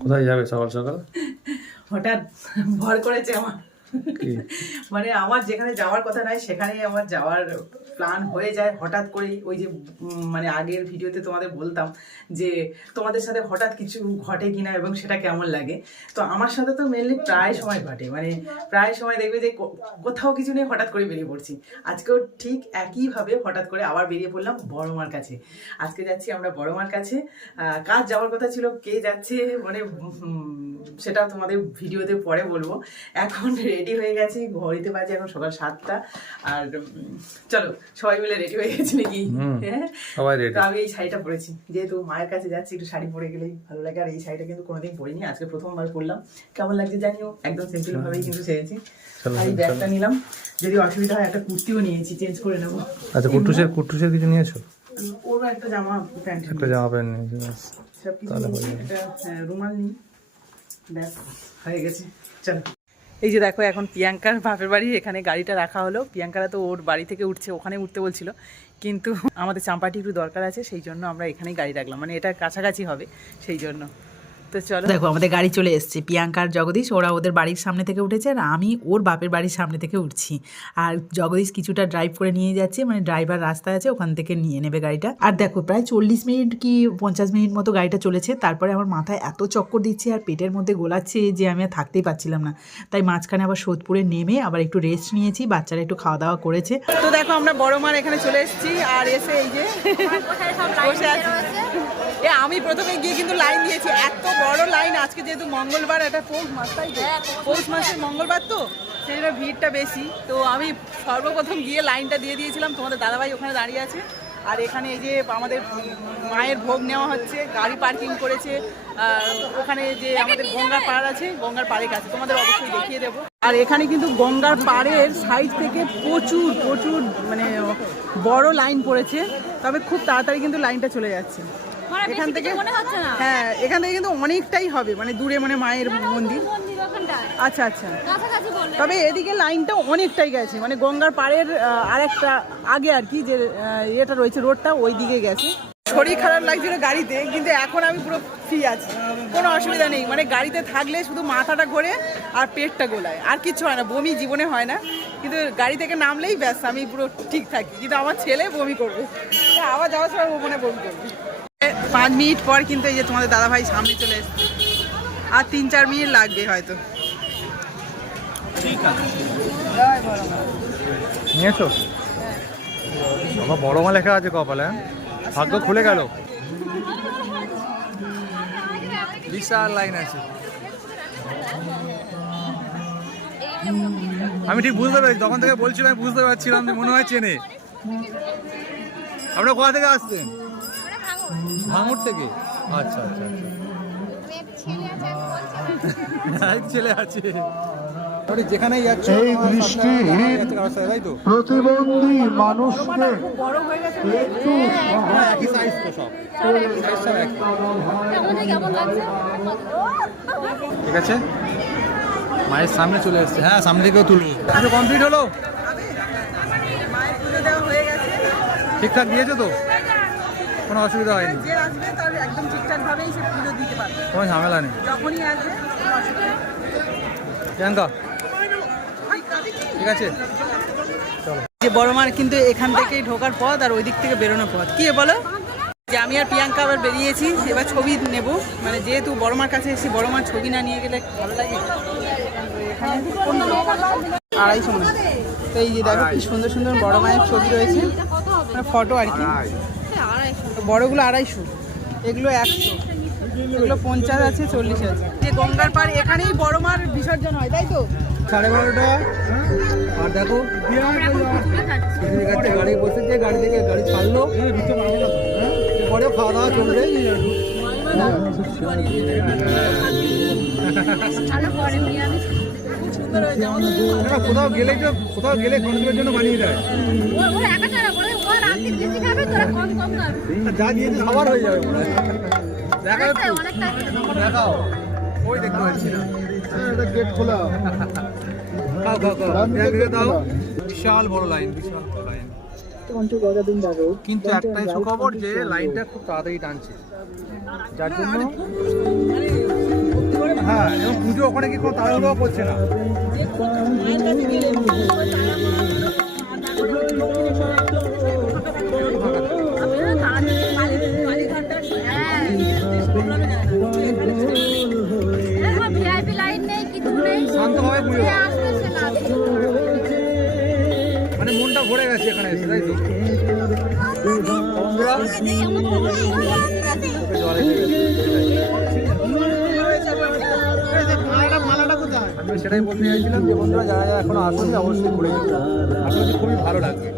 কোথায় যাবে সকাল সকাল? হঠাৎ ভর করেছে আমার। মানে আমার যেখানে যাওয়ার কথা নয় সেখানেই আমার যাওয়ার প্ল্যান হয়ে যায় হঠাৎ করে ওই যে মানে আগের ভিডিওতে তোমাদের বলতাম যে, তোমাদের সাথে হঠাৎ কিছু ঘটে কিনা এবং সেটা কেমন লাগে। তো আমার সাথে তো মেনলি প্রায় সময় ঘটে। মানে প্রায় সময় দেখবে যে কোথাও কিছু নেই হঠাৎ করে বেরিয়ে পড়ছি। আজকেও ঠিক একইভাবে হঠাৎ করে আবার বেরিয়ে পড়লাম বড় মার কাছে। আজকে যাচ্ছি আমরা বড় মার কাছে কাজ যাওয়ার কথা ছিল, কে যাচ্ছে মানে সেটা তোমাদের ভিডিওতে পরে বলব। এখন রেডি হয়ে গেছি ঘড়িতে বাজে এখন সকাল সাতটা। আর চলো সবাই মিলে রেডি হয়ে গেছি নাকি? হ্যাঁ? সবাই রেডি আমি এই শাড়িটা পরেছি। যেহেতু মায়ের কাছে যাচ্ছি একটু শাড়ি পরে গেলেই ভালো লাগে। আর এই শাড়িটা কিন্তু কোনোদিন পরিনি আজকে প্রথমবার পরলাম। কেমন লাগছে জানিও? একদম সিম্পল ভাবেই কিন্তু সেরেছি আর এই ব্যাগটা নিলাম। যদি অসুবিধা হয় একটা কুর্তিও নিয়েছি চেঞ্জ করে নেব। আচ্ছা কুট্টুসের কুট্টুসের কিছু নিয়েছো? ওরও একটা জামা প্যান্ট একটা জামা প্যান্ট নিয়েছো। সব কিছু। একটা হ্যাঁ, রুমাল নিই। ব্যাস হয়ে গেছে। চলো। এই যে দেখো এখন প্রিয়াঙ্কার বাপের বাড়ি, এখানে গাড়িটা রাখা হলো। প্রিয়াঙ্কারা তো ওর বাড়ি থেকে উঠছে, ওখানে উঠতে বলছিল। কিন্তু আমাদের চাম্পাটি একটু দরকার আছে, সেই জন্য আমরা এখানেই গাড়ি রাখলাম। মানে এটা কাছাকাছি হবে, সেই জন্য। তো চলো। দেখো আমাদের গাড়ি চলে এসছে। প্রিয়াঙ্কা আর জগদীশ ওরা ওদের বাড়ির সামনে থেকে উঠেছে আর আমি ওর বাপের বাড়ির সামনে থেকে উঠছি। আর জগদীশ কিছুটা ড্রাইভ করে নিয়ে যাচ্ছে মানে ড্রাইভার রাস্তায় আছে ওখান থেকে নিয়ে নেবে গাড়িটা। আর দেখো প্রায় চল্লিশ মিনিট কি পঞ্চাশ মিনিট মতো গাড়িটা চলেছে। তারপরে আমার মাথায় এত চক্কর দিচ্ছে আর পেটের মধ্যে গোলাচ্ছে যে আমি আর থাকতেই পারছিলাম না। তাই মাঝখানে আবার সোদপুরে নেমে আবার একটু রেস্ট নিয়েছি বাচ্চারা একটু খাওয়া দাওয়া করেছে। তো দেখো আমরা বড় মার এখানে চলে এসেছি আর এসে এই যে বসে আছি। এ আমি প্রথমে গিয়ে কিন্তু লাইন দিয়েছি। এত বড় লাইন আজকে যেহেতু মঙ্গলবার এটা পৌষ মাস তাই পৌষ মাসের মঙ্গলবার তো? সেই জন্য ভিড়টা বেশি। তো আমি সর্বপ্রথম গিয়ে লাইনটা দিয়ে দিয়েছিলাম। তোমাদের দাদাভাই ওখানে দাঁড়িয়ে আছে। আর এখানে এই যে আমাদের মায়ের ভোগ নেওয়া হচ্ছে গাড়ি পার্কিং করেছে। ওখানে যে আমাদের গঙ্গার পাড় আছে গঙ্গার পাড়ের কাছে। তোমাদের অবশ্যই দেখিয়ে দেবো। আর এখানে কিন্তু গঙ্গার পাড়ের সাইড থেকে প্রচুর প্রচুর মানে বড় লাইন পড়েছে। তবে খুব তাড়াতাড়ি কিন্তু লাইনটা চলে যাচ্ছে। এখান থেকে হ্যাঁ এখান থেকে কিন্তু অনেকটাই হবে মানে দূরে মানে মায়ের মন্দির। আচ্ছা আচ্ছা। তবে এদিকে লাইনটা অনেকটাই গেছে মানে গঙ্গার পাড়ের আরেকটা আগে আর কি যে ইয়েটা রয়েছে রোডটা ওই দিকে গেছে। শরীর খারাপ লাগছিল গাড়িতে কিন্তু এখন আমি পুরো ফ্রি আছি। কোনো অসুবিধা নেই মানে গাড়িতে থাকলে শুধু মাথাটা ঘোরে আর পেটটা গোলায়। আর কিছু হয় না বমি জীবনে হয় না। কিন্তু গাড়ি থেকে নামলেই ব্যাস আমি পুরো ঠিক থাকি। কিন্তু আমার ছেলে বমি করবে। আবার যাওয়ার সময় ও মনে বমি করবে। পাঁচ মিনিট পর কিন্তু এই যে তোমাদের দাদাভাই সামনে চলে এসছে। আর তিন চার মিনিট লাগবে হয়তো। নিয়েছো? আমার বড় মা লেখা আছে কপালে হ্যাঁ? ভাগ্য খুলে গেল। বিশাল লাইন আছে। আমি ঠিক বুঝতে পারছি তখন থেকে বলছিলাম আমি বুঝতে পারছিলাম মনে হয় চেনে। আপনারা কোথা থেকে আসছেন? ভাঙুর থেকে? আচ্ছা আচ্ছা আচ্ছা। ছেলে আছে। যেখানেই এই দৃষ্টিহীন প্রতিবন্ধী মানুষকে হয়ে একটু হ্যাঁ, একই সাইজ তো সব। ঠিক আছে? মায়ের সামনে চলে এসছে। হ্যাঁ সামনে থেকেও তুলবো কমপ্লিট হলো? মায়ের পুজো দেওয়া হয়ে গেছে ঠিকঠাক দিয়েছ তো? কোনো অসুবিধা হয়নি? যে আসবে তার একদম ঠিকঠাক সে পুজো দিতে পারবে। কোনো ঝামেলা নেই? যখনই আসবে। প্রিয়াঙ্কা? ঠিক আছে। যে বড় মার কিন্তু এখান থেকেই ঢোকার পথ আর ওই দিক থেকে বেরোনোর পথ। কি বলো? যে আমি আর প্রিয়াঙ্কা আবার বেরিয়েছি এবার ছবি নেব। মানে যেহেতু বড় মার কাছে এসে বড় মার ছবি না নিয়ে গেলে ভালো লাগে। আড়াইশো তো এই যে দেখো কি সুন্দর সুন্দর বড় মায়ের ছবি রয়েছে। ফটো আর কি। বড়গুলো আড়াইশো এগুলো একশো এগুলো পঞ্চাশ আছে চল্লিশ আছে। যে গঙ্গার পাড় এখানেই বড় মার বিসর্জন হয় তাই তো? সাড়ে বারোটা আর দেখো গাড়ি গাড়ি বসেছে গাড়ি থেকে গাড়ি ছাড়লো। পরে খাওয়া দাওয়া চলবে। ভালো কোথাও গেলে তো কোথাও গেলে খরচের জন্য বানিয়ে দেয়। যা দিয়েছে হয়ে যাবে। দেখা অনেকটাই অনেকটাই দেখাও। ওই দেখতে পাচ্ছি না। গেট খোলা খাও খাও খাও দাও। বিশাল বড় লাইন বিশাল বড় লাইন। কিন্তু একটাই সুখবর যে লাইনটা খুব তাড়াতাড়ি টানছে। যার জন্য হ্যাঁ এবং পুজো ওখানে কি কোনো তাড়াহুড়ো করছে না? শান্তভাবে পুজো। মানে মনটা ভরে গেছে এখানে এসে তাই তো? সেটাই বলতে চাইছিলাম যে বন্ধুরা যারা যারা এখনও আসলে অবশ্যই ঘুরে যেতে আসলে খুবই ভালো লাগবে।